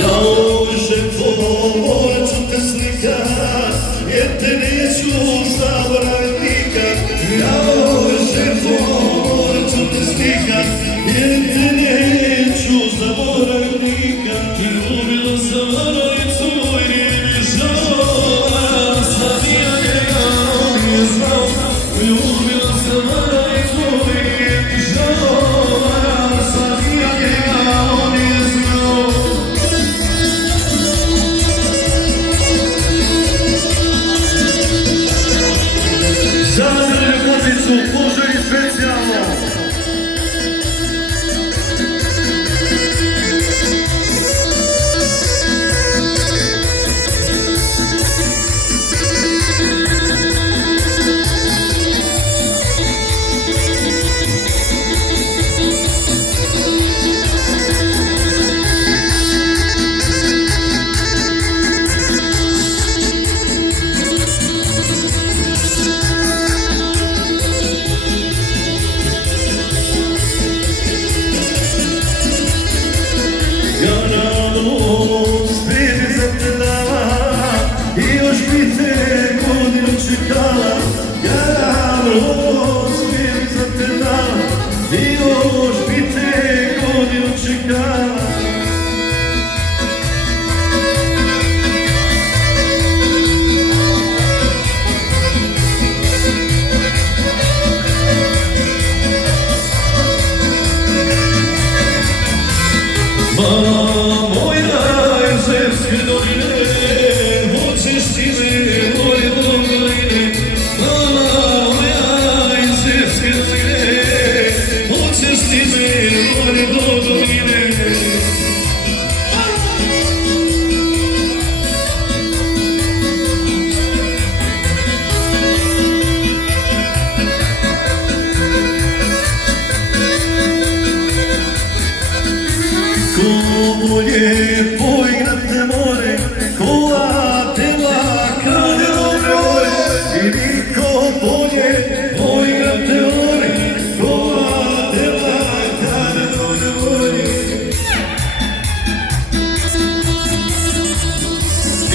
Ja ovoj žetvom ću te slikat, jer te neću zaboravit nikad. Ja ovoj žetvom ću te slikat, jer te neću zaboravit nikad. I ljubila sam Analicu i nije mi žao, a sad ja njega nije znao. Ljubila sam Analicu i nije mi žao, a sad ja njega nije znao. Za ljubavicu poželji specijalno.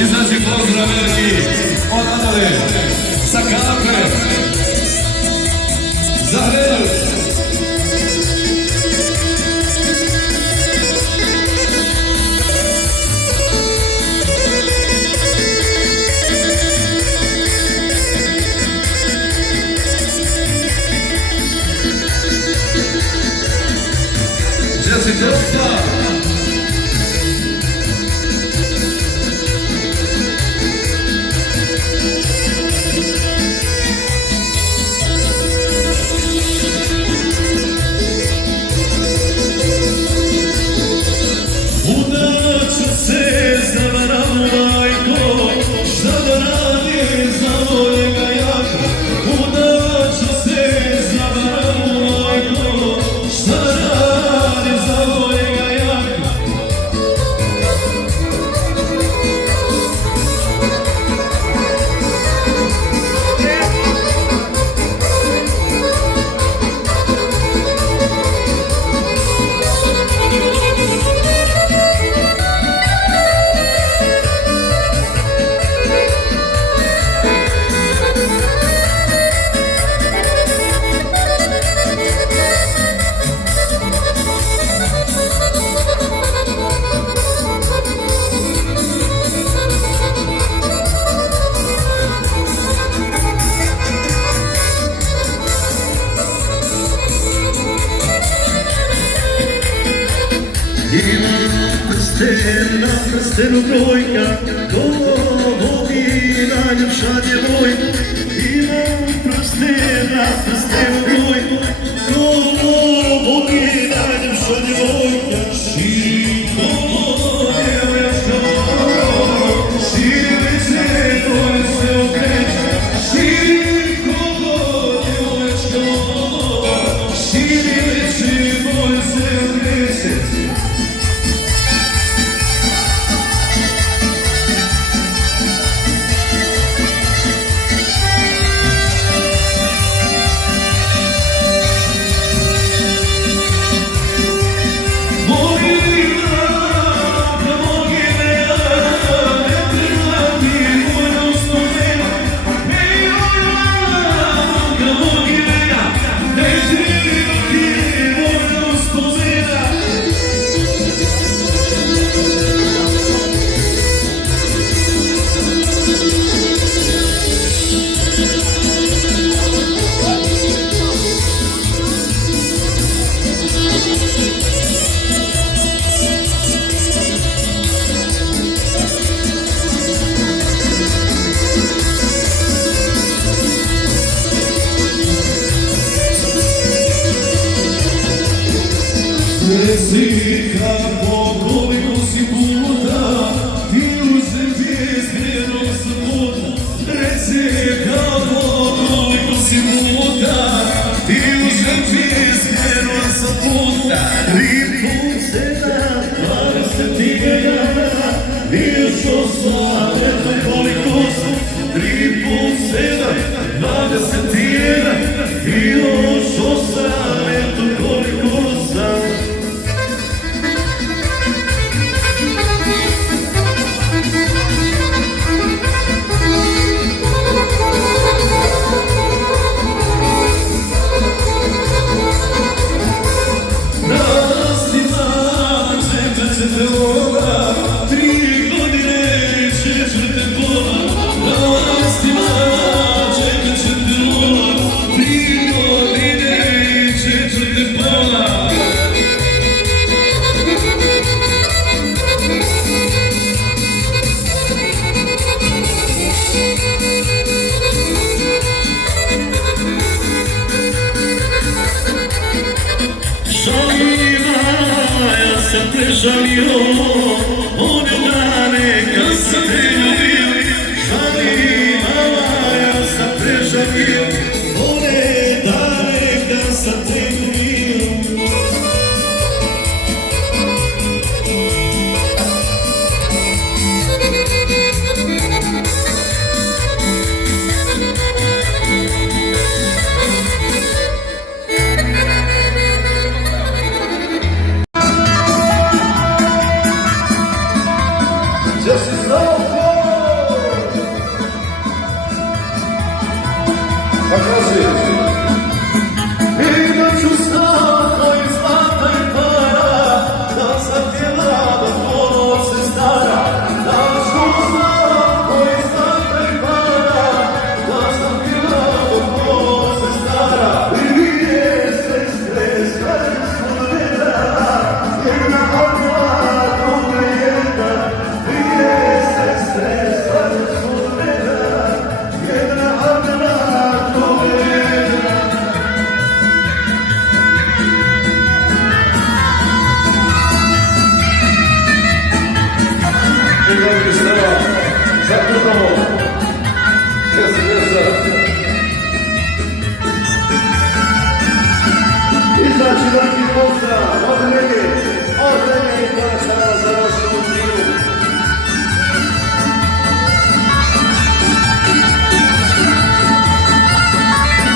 Izrazi pozdrav veliki od Anale sa Kapre za Hrenu. Jessica prstenu brojka, ko vodi najljepša djevojka. Imam prstenu brojka, ko vodi najljepša djevojka. Širko djevojčko, širice koje se okreće. Širko djevojčko, širice koje se okreće. jedan, i još 8, eto koliko sam, 3 put 7, 21, i još 8, eto koliko sam. Žalio one dane kad sam te ljubio, žalim, mala, ja sam prežalio one dane kad sam te ljubio. Izaći veliki pozdrav od mene i Konačara za našu triju.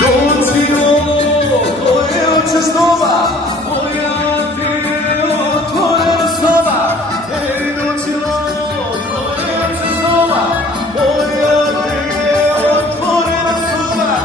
Dođi ovo, koje oče snova, moja ti je otvorena snova. Ej, dođi ovo, koje oče snova, moja ti je otvorena snova.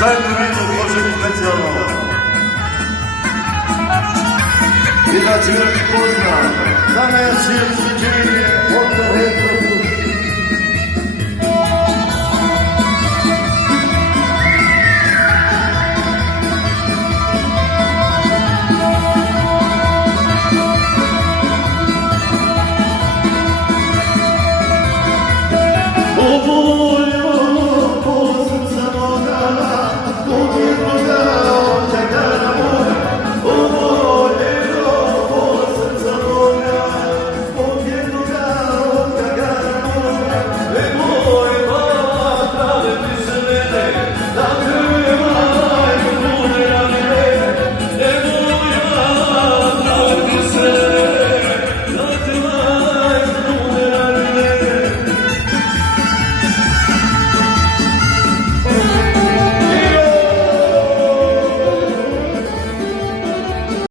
Zajedno vidno možemo specijalno. Izaći veliki pozdrav za najjačijeg